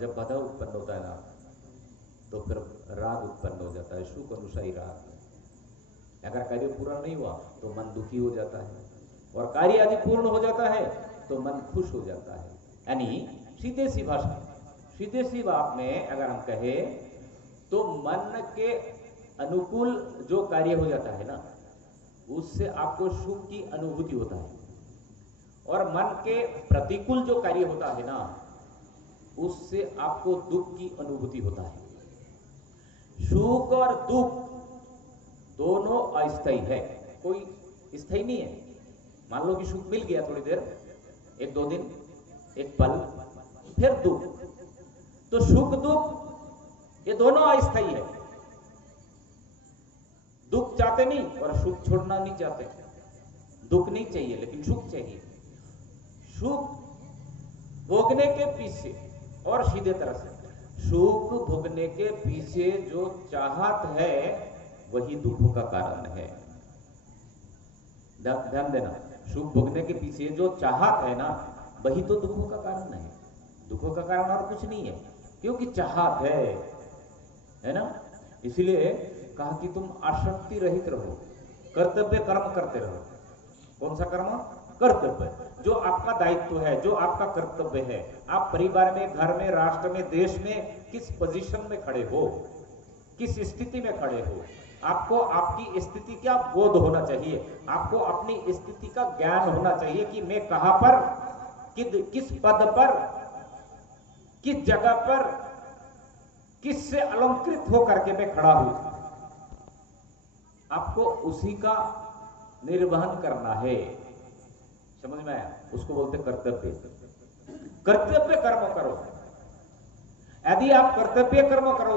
जब बाधा उत्पन्न होता है ना तो फिर राग उत्पन्न हो जाता है, सुख अनुसारी राग। अगर कार्य पूरा नहीं हुआ तो मन दुखी हो जाता है, और कार्य यदि पूर्ण हो जाता है तो मन खुश हो जाता है। यानी सीधे सी भाषा, सीधे सी बात में अगर हम कहें तो मन के अनुकूल जो कार्य हो जाता है ना, उससे आपको सुख की अनुभूति होता है, और मन के प्रतिकूल जो कार्य होता है ना, उससे आपको दुख की अनुभूति होता है। सुख और दुख दोनों अस्थायी है, कोई स्थायी नहीं है। मान लो कि सुख मिल गया थोड़ी देर, एक दो दिन, एक पल, फिर दुख। तो सुख दुख ये दोनों अस्थायी है। दुख चाहते नहीं और सुख छोड़ना नहीं चाहते। दुख नहीं चाहिए लेकिन सुख चाहिए। सुख भोगने के पीछे, और सीधे तरह से सुख भोगने के पीछे जो चाहत है वही दुखों का कारण है। ध्यान देना, सुख भोगने के पीछे जो चाहत है ना, वही तो दुखों का कारण है। दुखों का कारण और कुछ नहीं है, क्योंकि चाहत है ना। इसलिए कहा कि तुम आसक्ति रहित रहो, कर्तव्य कर्म करते रहो। कौन सा कर्म? कर्तव्य, जो आपका दायित्व है, जो आपका कर्तव्य है। आप परिवार में, घर में, राष्ट्र में, देश में किस पोजीशन में खड़े हो, किस स्थिति में खड़े हो, आपको आपकी स्थिति का बोध होना चाहिए। आपको अपनी स्थिति का ज्ञान होना चाहिए कि मैं कहां पर, किस पद पर, किस जगह पर, किससे अलंकृत होकर के मैं खड़ा हूं। आपको उसी का निर्वहन करना है। समझ में आया? उसको बोलते कर्तव्य। कर्तव्य कर्म करो। यदि आप कर्तव्य कर्म करो